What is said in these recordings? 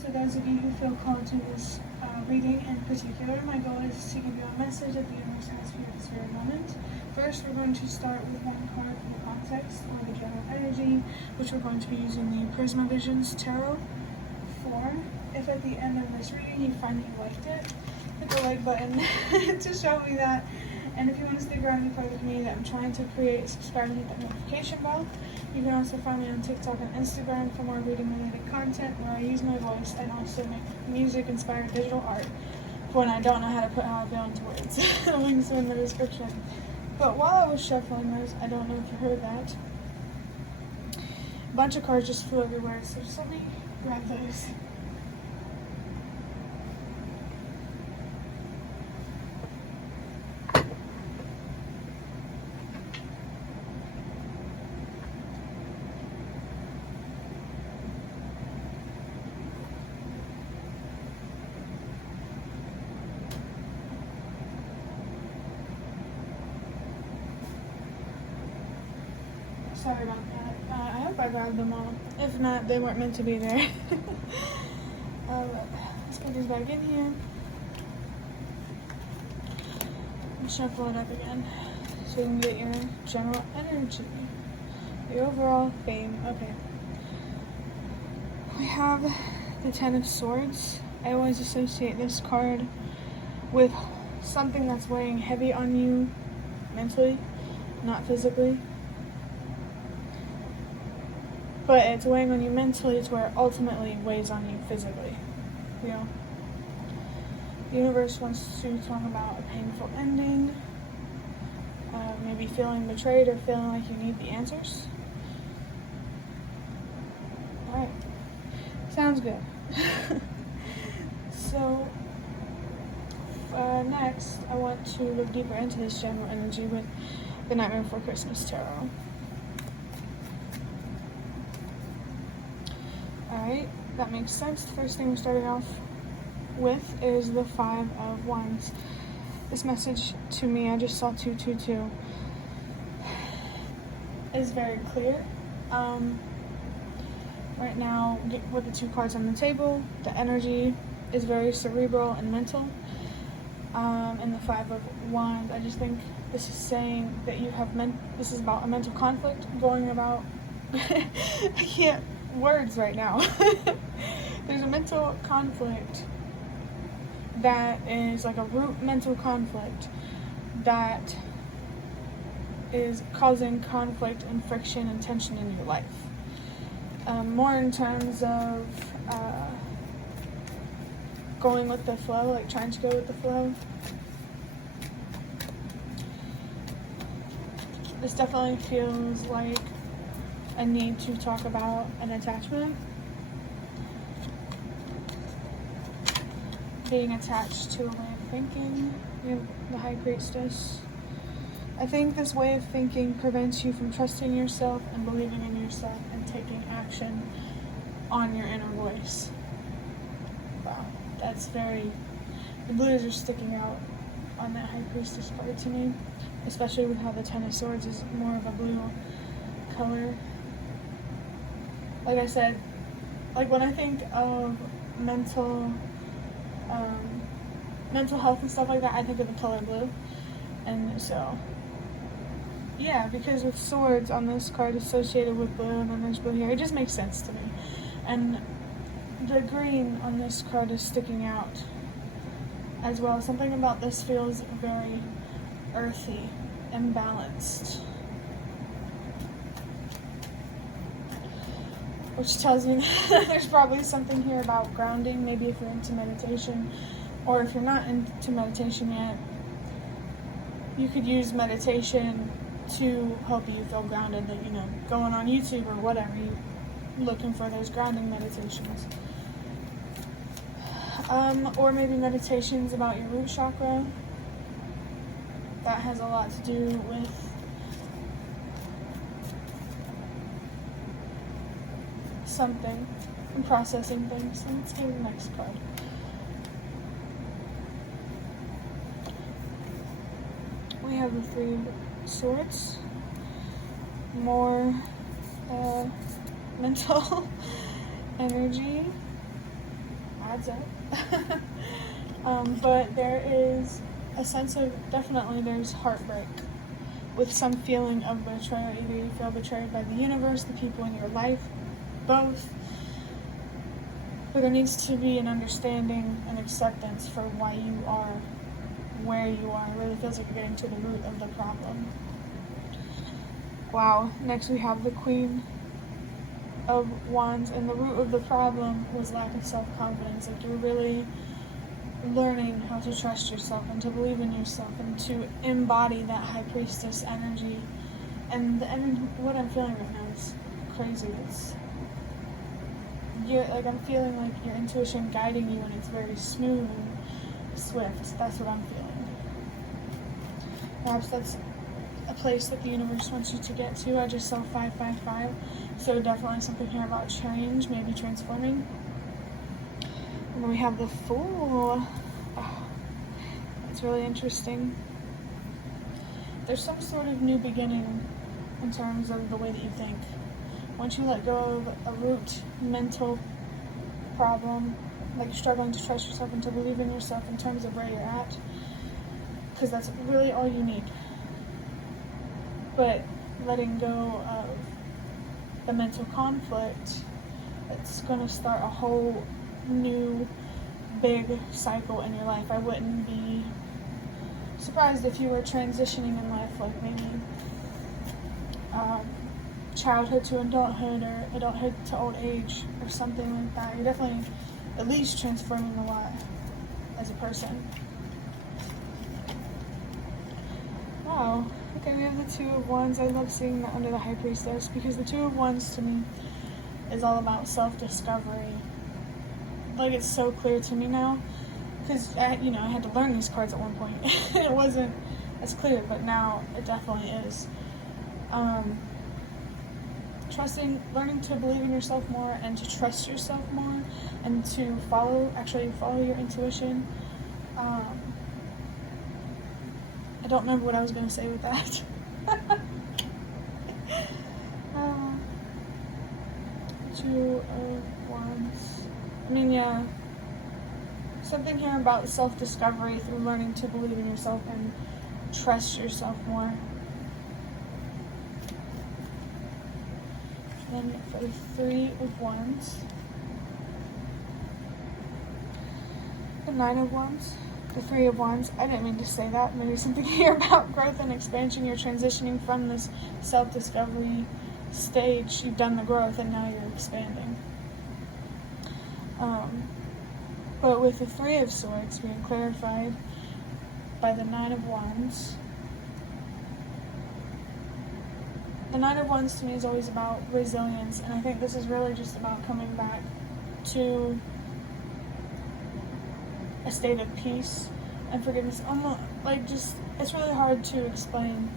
So those of you who feel called to this reading in particular, my goal is to give you a message that the universe has for you at this very moment. First, we're going to start with one card from the context or the general energy, which we're going to be using the Prisma Visions Tarot for. If at the end of this reading you find that you liked it, hit the like button to show me that. And if you want to stick around and be part of the community that I'm trying to create, subscribe and hit that notification bell. You can also find me on TikTok and Instagram for more reading related content where I use my voice and also make music inspired digital art when I don't know how to put how I feel into words. Links are in the description. But while I was shuffling those, I don't know if you heard that, a bunch of cards just flew everywhere, so just let me grab those. Sorry about that. I hope I grabbed them all. If not, they weren't meant to be there. Let's put these back in here. And shuffle it up again so you can get your general energy. The overall theme. Okay. We have the Ten of Swords. I always associate this card with something that's weighing heavy on you mentally, not physically. But it's weighing on you mentally, it's where it ultimately weighs on you physically. You know? The universe wants to talk about a painful ending, maybe feeling betrayed or feeling like you need the answers. Alright. Sounds good. So, next, I want to look deeper into this general energy with the Nightmare Before Christmas Tarot. Alright, that makes sense. The first thing we're starting off with is the Five of Wands. This message to me, I just saw 222, is very clear. Right now, with the two cards on the table, the energy is very cerebral and mental. And the Five of Wands, I just think this is saying that you have this is about a mental conflict going about. I can't words right now. There's a mental conflict that is like a root mental conflict that is causing conflict and friction and tension in your life. More in terms of going with the flow, like trying to go with the flow. This definitely feels like a need to talk about an attachment. Being attached to a way of thinking. You know, the High Priestess. I think this way of thinking prevents you from trusting yourself and believing in yourself and taking action on your inner voice. Wow, that's very... The blues are sticking out on that High Priestess card to me, especially with how the Ten of Swords is more of a blue color. Like I said, like when I think of mental health and stuff like that, I think of the color blue. And so, yeah, because with swords on this card associated with blue and then there's blue here, it just makes sense to me. And the green on this card is sticking out as well. Something about this feels very earthy and balanced. Which tells me that there's probably something here about grounding, maybe if you're into meditation, or if you're not into meditation yet, you could use meditation to help you feel grounded, like, you know, going on YouTube or whatever, you're looking for those grounding meditations. Or maybe meditations about your root chakra. That has a lot to do with something and processing things. So let's go to the next card. We have the Three of Swords. More mental energy. adds up. But there is a sense of, definitely there's heartbreak with some feeling of betrayal. Either you feel betrayed by the universe, the people in your life, both. But there needs to be an understanding and acceptance for why you are where you are. It really feels like you're getting to the root of the problem. Wow. Next we have the Queen of Wands, and the root of the problem was lack of self-confidence. Like, you're really learning how to trust yourself and to believe in yourself and to embody that High Priestess energy. And the energy, what I'm feeling right now is crazy. I'm feeling like your intuition guiding you, and it's very smooth and swift. That's what I'm feeling. Perhaps that's a place that the universe wants you to get to. I just saw 555, so definitely something here about change, maybe transforming. And then we have the Fool. Oh, it's really interesting. There's some sort of new beginning in terms of the way that you think. Once you let go of a root mental problem, like you're struggling to trust yourself and to believe in yourself in terms of where you're at, because that's really all you need. But letting go of the mental conflict, it's going to start a whole new big cycle in your life. I wouldn't be surprised if you were transitioning in life, like maybe childhood to adulthood, or adulthood to old age, or something like that. You're definitely at least transforming a lot as a person. Wow. Okay, we have the Two of Wands. I love seeing that under the High Priestess, because the Two of Wands to me is all about self-discovery. Like, it's so clear to me now, because I had to learn these cards at one point. It wasn't as clear, but now it definitely is. Learning to believe in yourself more and to trust yourself more, and to follow your intuition. I don't remember what I was going to say with that. Two of Wands. Something here about self-discovery through learning to believe in yourself and trust yourself more. Then for the Three of Wands, the Nine of Wands, the Three of Wands. I didn't mean to say that. Maybe something here about growth and expansion. You're transitioning from this self-discovery stage. You've done the growth and now you're expanding. But with the Three of Swords being clarified by the Nine of Wands, the Nine of Wands to me is always about resilience, and I think this is really just about coming back to a state of peace and forgiveness. It's really hard to explain.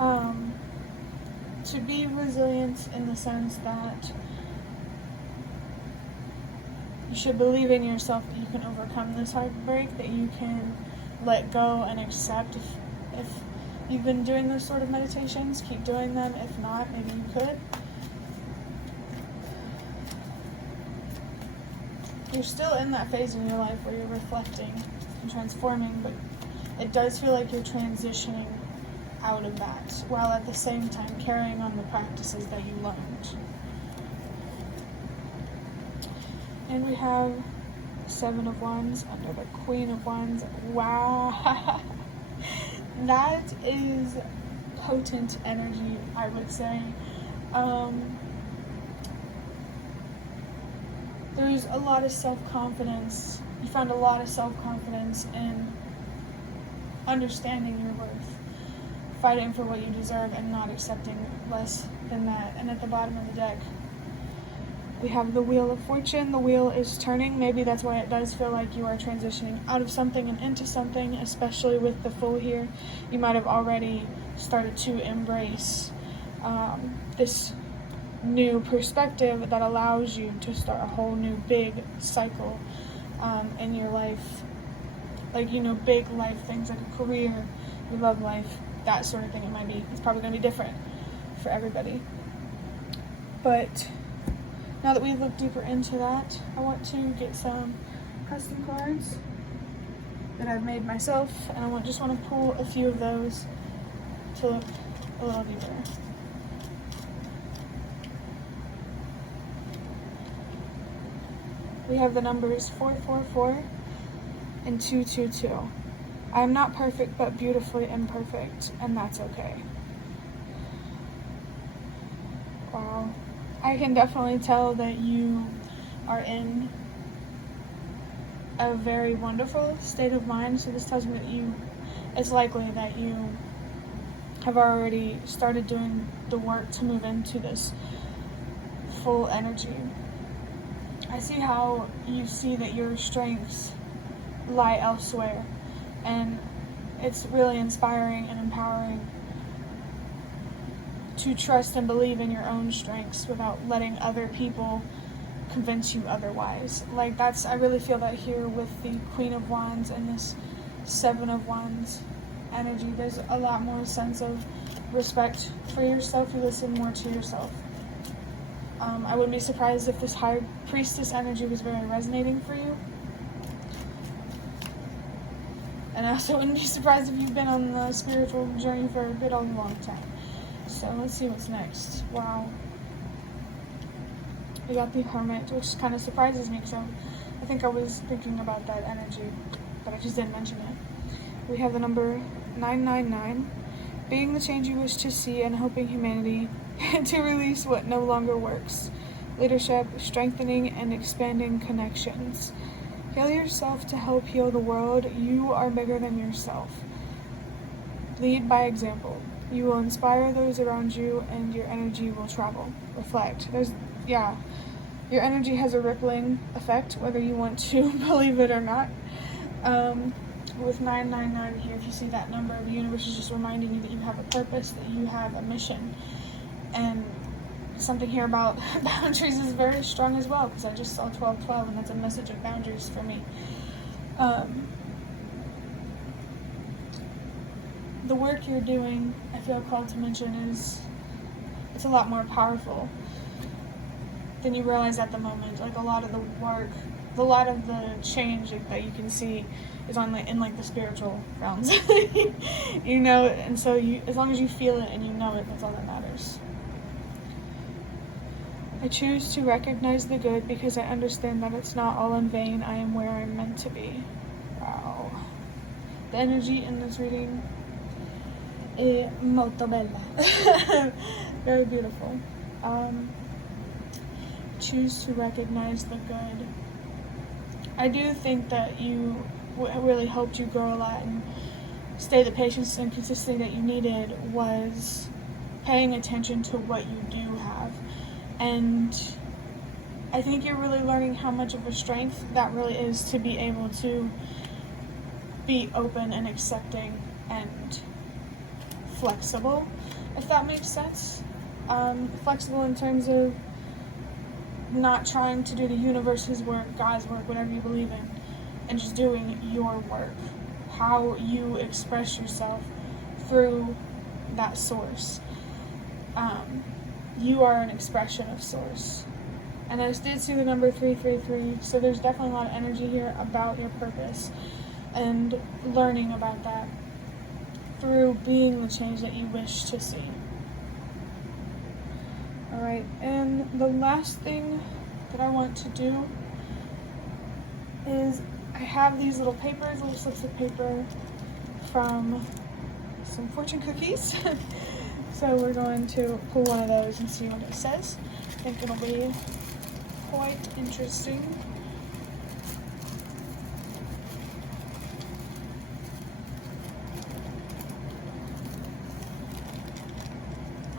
To be resilient in the sense that you should believe in yourself that you can overcome this heartbreak, that you can let go and accept. If you've been doing those sort of meditations, keep doing them. If not, maybe you could. You're still in that phase in your life where you're reflecting and transforming, but it does feel like you're transitioning out of that, while at the same time carrying on the practices that you learned. And we have Seven of Wands under the Queen of Wands. Wow. That is potent energy, I would say. There's a lot of self-confidence. You found a lot of self-confidence in understanding your worth, fighting for what you deserve and not accepting less than that. And at the bottom of the deck, we have the Wheel of Fortune. The wheel is turning. Maybe that's why it does feel like you are transitioning out of something and into something, especially with the Fool here. You might have already started to embrace this new perspective that allows you to start a whole new big cycle in your life. Big life things like a career, your love life, that sort of thing. It's probably going to be different for everybody. But Now that we've looked deeper into that, I want to get some custom cards that I've made myself, and I just want to pull a few of those to look a little deeper. We have the numbers 444 and 222. I am not perfect, but beautifully imperfect, and that's okay. Wow. I can definitely tell that you are in a very wonderful state of mind, so this tells me that it's likely that you have already started doing the work to move into this full energy. I see how you see that your strengths lie elsewhere, and it's really inspiring and empowering to trust and believe in your own strengths without letting other people convince you otherwise. Like I really feel that here with the Queen of Wands and this Seven of Wands energy. There's a lot more sense of respect for yourself. You listen more to yourself. I wouldn't be surprised if this High Priestess energy was very resonating for you. And I also wouldn't be surprised if you've been on the spiritual journey for a good old long time. So let's see what's next. Wow. We got the Hermit, which kind of surprises me because I think I was thinking about that energy, but I just didn't mention it. We have the number 999, being the change you wish to see and helping humanity to release what no longer works. Leadership, strengthening and expanding connections. Heal yourself to help heal the world. You are bigger than yourself. Lead by example. You will inspire those around you and your energy will travel. Reflect. Your energy has a rippling effect, whether you want to believe it or not. With 999 here, if you see that number, the universe is just reminding you that you have a purpose, that you have a mission. And something here about boundaries is very strong as well, because I just saw 1212, and that's a message of boundaries for me. The work you're doing, I feel called to mention, it's a lot more powerful than you realize at the moment. Like a lot of the work, a lot of the change that you can see is in the spiritual realms. You know, and so as long as you feel it and you know it, that's all that matters. I choose to recognize the good because I understand that it's not all in vain. I am where I'm meant to be. Wow. The energy in this reading is molto bella. Very beautiful. Choose to recognize the good. I do think that you really helped you grow a lot and stay the patience and consistency that you needed was paying attention to what you do have. And I think you're really learning how much of a strength that really is to be able to be open and accepting and flexible, if that makes sense. Flexible in terms of not trying to do the universe's work, God's work, whatever you believe in, and just doing your work, how you express yourself through that source. You are an expression of source. And I did see the number 333, so there's definitely a lot of energy here about your purpose and learning about that through being the change that you wish to see. Alright, and the last thing that I want to do is I have these little slips of paper from some fortune cookies. So we're going to pull one of those and see what it says. I think it'll be quite interesting.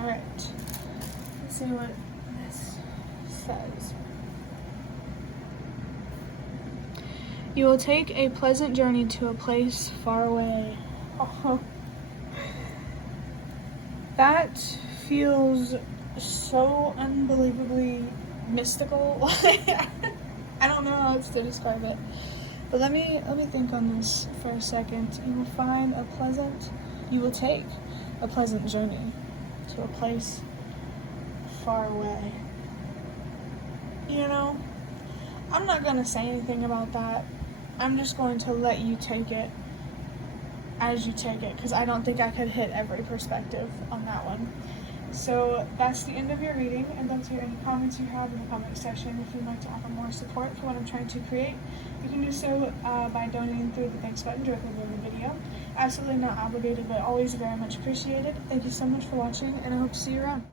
Alright, let's see what this says. You will take a pleasant journey to a place far away. Oh. That feels so unbelievably mystical. I don't know how else to describe it. But let me think on this for a second. You will take a pleasant journey to a place far away. you know, I'm not going to say anything about that. I'm just going to let you take it as you take it, because I don't think I could hit every perspective on that one. So that's the end of your reading. I'd love to hear any comments you have in the comment section. If you'd like to offer more support for what I'm trying to create, you can do so by donating through the thanks button directly below the video. Absolutely not obligated, but always very much appreciated. Thank you so much for watching, and I hope to see you around.